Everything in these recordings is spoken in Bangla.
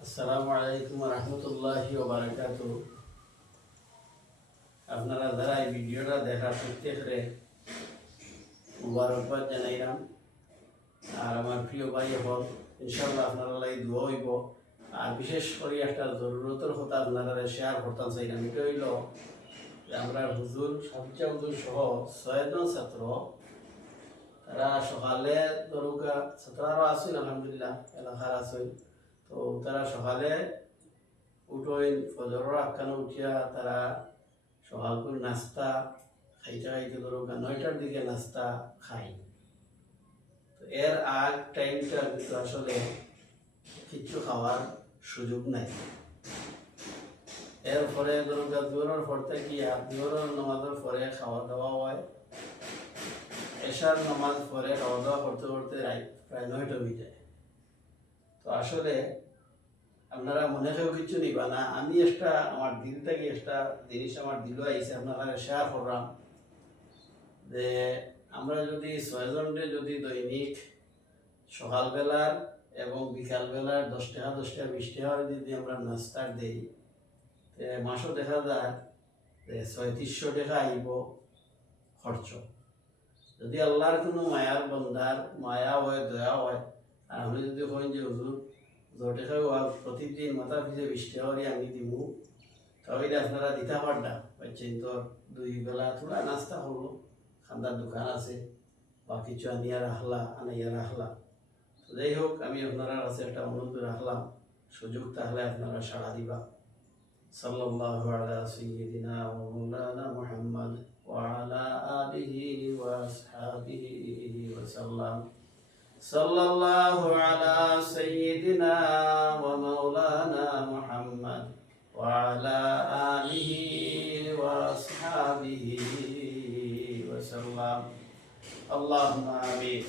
আসসালামু আলাইকুম রহমতুল্লাহি ওয়া বারাকাতুহু। আপনারা যারা এই ভিডিওটা দেখার প্রত্যেকরে মুবারকবাদ জানাইলাম। আর আমার প্রিয় ভাই হল ইনশাআল্লাহ আপনারা লাগি দোয়া হইব। আর বিশেষ করে একটা জরুরতের কথা আপনারা শেয়ার করতাম চাইলাম, এটা হইল যে আমরা হুজুর সাবিজা হুজুর সহ 6জন ছাত্র, তারা সকালে দরুকা ছাত্ররা আসেন আলহামদুলিল্লাহ এলাকার আসেন। তো তারা সকালে উঠোইন ফজরের আখ্যানে উঠিয়া তারা সকাল করে নাস্তা খাইতে খাইতে ধরো 9টার দিকে নাস্তা খাই। তো এর আগ টাইমটা কিন্তু আসলে কিচ্ছু খাওয়ার সুযোগ নাই। এরপরে ধরো জোহরের পর থেকে জোহরের নামাজের পরে খাওয়া দাওয়া হয়, এশার নামাজ পরে খাওয়া দাওয়া করতে করতে প্রায় 9টা হয়ে যায়। তো আসলে আপনারা মনে কেউ কিছু নিবা না, আমি একটা আমার দিল থেকে একটা জিনিস আমার দিল আইসে আপনারা শেয়ার করলাম যে আমরা যদি 6জনকে যদি দৈনিক সকালবেলার এবং বিকালবেলার 10 টাকা 10 টাকা 20 টাকা যদি আমরা নাস্তার দিই, মাসও দেখা যায় যে 3600 টাকা আইব খরচ। যদি আল্লাহর কোনো মায়ার বন্দার মায়া হয় দয়া হয়, আর আমি যদি কই যে হুজুর প্রতিদিন মাথা পিছিয়ে 20 টাকা করে আমি দিব, তাহলে আপনারা দিতে পারডা পাচ্ছেন। তো 2 বেলা থোড়া নাস্তা করলো, খান্দার দোকান আছে বা কিছু আনিয়া রাখলা। তো যাই হোক, আমি আপনারা কাছে একটা অনুরোধ রাখলাম, সুযোগ তাহলে আপনারা সাড়া দিবা। সাল্লাল্লাহু আলা সাইয়্যিদিনা ওয়া মাওলানা মুহাম্মদ ওয়া আলা আলিহি ওয়া আসহাবিহি ওয়া সাল্লাম। সাল্লাল্লাহু আলা সাইয়্যিদিনা ওয়া মাওলানা মুহাম্মদ ওয়া আলা আলিহি ওয়া আসহাবিহি ওয়া সাল্লাম। আল্লাহুম্মা আমিন।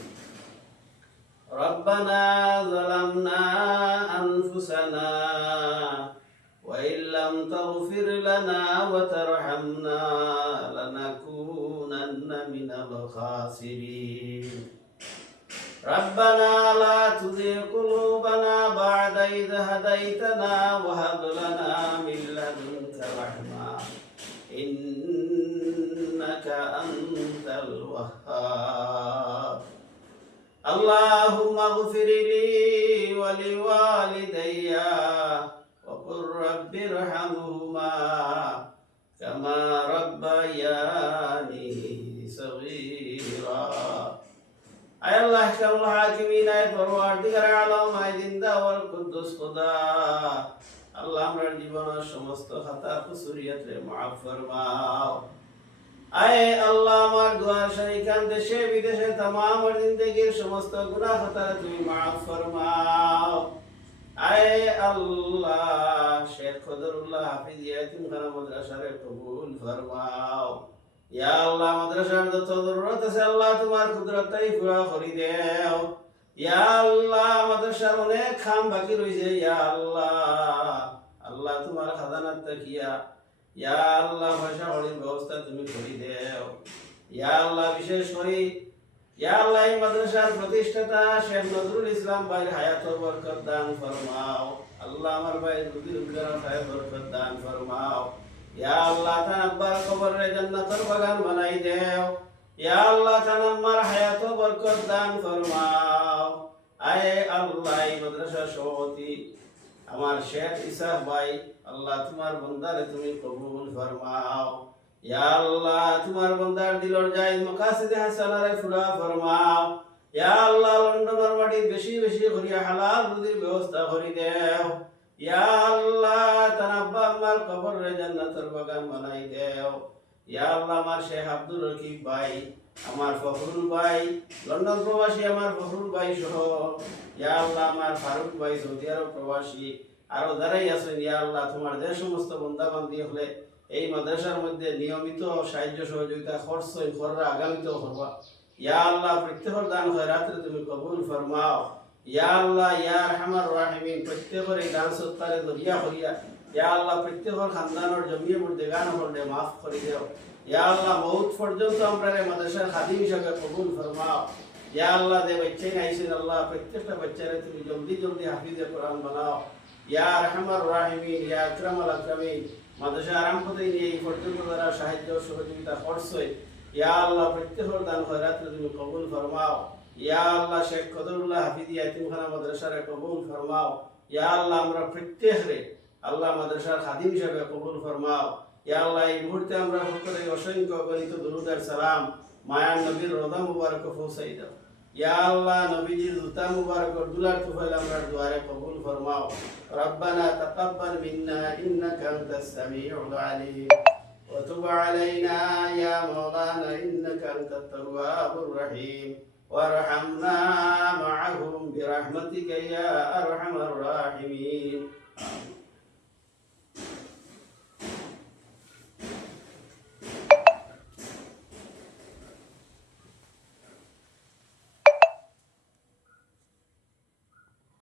রব্বানা যালামনা আনফুসানা ওয়া ইল্লাম তাগফির লানা ওয়া তারহামনা লানাকুনান্না মিনাল খাসিরিন। ربنا لا تزغ قلوبنا بعد إذ هديتنا وهب لنا من لدنك رحمة إنك أنت الوهاب. اللهم اغفر لي ولوالدي وقل رب ارحمهما كما ربياني صغيرا. আয় আল্লাহ কামুল হাকিমিন, আয় পরওয়ারদিগার আলম, আয় জিন্দা ওয়াল কুদ্দুস খুদা, আল্লাহ আমার জীবনের সমস্ত খাতা কুসুরিয়াতে মাফ ফরমাও। আয় আল্লাহ আমার দুয়ার শরীকান দেশে বিদেশে तमाम আমার জিন্দেগীর সমস্ত গুনাহ খাতা তুমি মাফ ফরমাও। আয় আল্লাহ শেখ কদরুল্লাহ হাফিজ ইয়াতিমখানা মাদ্রাসারে কবুল ফরমাও। ইয়া আল্লাহ মাদ্রাসার যত জরুরত আছে আল্লাহ তোমার কুদরতেই পুরা করে দাও। ইয়া আল্লাহ মাদ্রাসার অনেক কাম বাকি রইছে, ইয়া আল্লাহ আল্লাহ তোমার খাজানাত তাকিয়া ইয়া আল্লাহ ভাষা হরির ব্যবস্থা তুমি করে দাও। ইয়া আল্লাহ বিশেষ করে ইয়া আল্লাহ এই মাদ্রাসার প্রতিষ্ঠাতা শেখ নজরুল ইসলাম ভাইয়ের হায়াত বরকত দান ফরমাও। আল্লাহ আমার ভাই রুজির হায়াত বরকত দান ফরমাও। ইয়া আল্লাহ তার আব্বার কবরে জান্নাতের বাগান বানাই দেও। ইয়া আল্লাহ তার আম্মার হায়াত বরকত দান ফরমাও। আয় আল্লাহ এই মাদ্রাসা সভাপতি আমার শেখ ইসাক ভাই, আল্লাহ তোমার বান্দারে তুমি কবুল ফরমাও। ইয়া আল্লাহ তোমার বান্দার দিলর জায়েজ মাকাসিদে হাসানারে পুরা ফরমাও। ইয়া আল্লাহ লন্ডনের মাটি বেশি বেশি করিয়া হালাল রুজির ব্যবস্থা করে দেও। ইয়া আল্লাহ তার আব্বা আম্মার কবরে জান্নাতের বাগান বানাই দেও। ইয়া আল্লাহ আমার শেখ আব্দুল রকিব ভাই, আমার ফখরুল ভাই লন্ডন প্রবাসী, আমার ফখরুল ভাই সহ ইয়া আল্লাহ আমার ফারুক ভাই সৌদি আরব প্রবাসী, আরো যারাই আছেন ইয়া আল্লাহ তোমার যে সমস্ত বন্দাবান্দি হলে এই মাদ্রাসার মধ্যে নিয়মিত সাহায্য সহযোগিতা খরচই কররা আগামীতেও করবা। ইয়া আল্লাহ প্রত্যেকের দান খয়রাতে তুমি কবুল ফরমাও। ইয়া আল্লাহ ইয়া আরহামার রাহিমিন প্রত্যেকের এই দান সৎকারে দরিয়া করিয়া ইয়া আল্লাহ প্রত্যেকের খানদানের জমিয়ে মধ্যে গান হলে মাফ করে দাও। ইয়া আল্লাহ মউত পর্যন্ত আমরা মাদ্রাসার খাদিম হিসাবে কবুল ফরমাও। ইয়া আল্লাহ দে বাচ্চাই আইছেন আল্লাহ প্রত্যেকটা বাচ্চারে তুমি জলদি জলদি হাফিজে কোরআন বানাও। ইয়া আরহামার রাহিমিন, ইয়া আকরামাল আকরামিন। মাদ্রাসা আরাম হতে নিয়ে এই পর্যন্ত যারা সাহায্য সহযোগিতা করছে, ইয়া আল্লাহ প্রত্যেকের দান খয়রাত তুমি কবুল ফরমাও। ইয়া আল্লাহ শেখ কদরুল্লাহ হাফিজি ইয়াতিমখানা মাদ্রাসার কবুল ফরমাও। ইয়া আল্লাহ আমরা প্রত্যেকরে আল্লাহ মাদ্রাসার খাদিম হিসাবে কবুল ফরমাও। ইয়া আল্লাহ এই মুহূর্তে আমরা সকলে অসংখ্য গণিত দুরুদ আর সালাম মায়ার নবীর রোজা মুবারক পৌঁছাই দাও। ইয়া আল্লাহ নবীজির জুতা মুবারক দুলার তুফাইল আমরা দুয়ারে কবুল ফরমাও। রব্বানা তাকাব্বাল মিন্না ইন্নাকা আনতাস সামিউল আলিম ওয়া তুব আলাইনা ইয়া মাওলানা ইন্নাকা আনতাত তাওয়াবুর রহিম ওয়ারহামনা মাআহুম বিরহমাতিকা ইয়া আরহামার রাহিমিন।